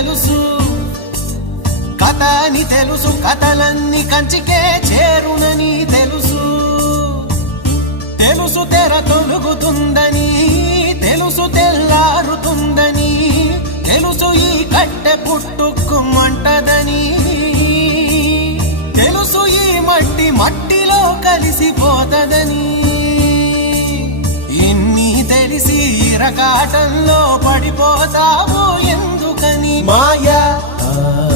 తెలుసు, కథ అని తెలుసు, కథలన్నీ కంచికే చేరునని తెలుసు. తెలుసు తెర తొలుగుతుందని, తెలుసు తెల్లారుతుందని, తెలుసు ఈ కట్టె పుట్టుకుమంటదని, తెలుసు ఈ మట్టి మట్టిలో కలిసిపోతదని. ఇన్ని తెలిసి ఇరకాటంలో పడిపోతావు ఎందుకని? మాయా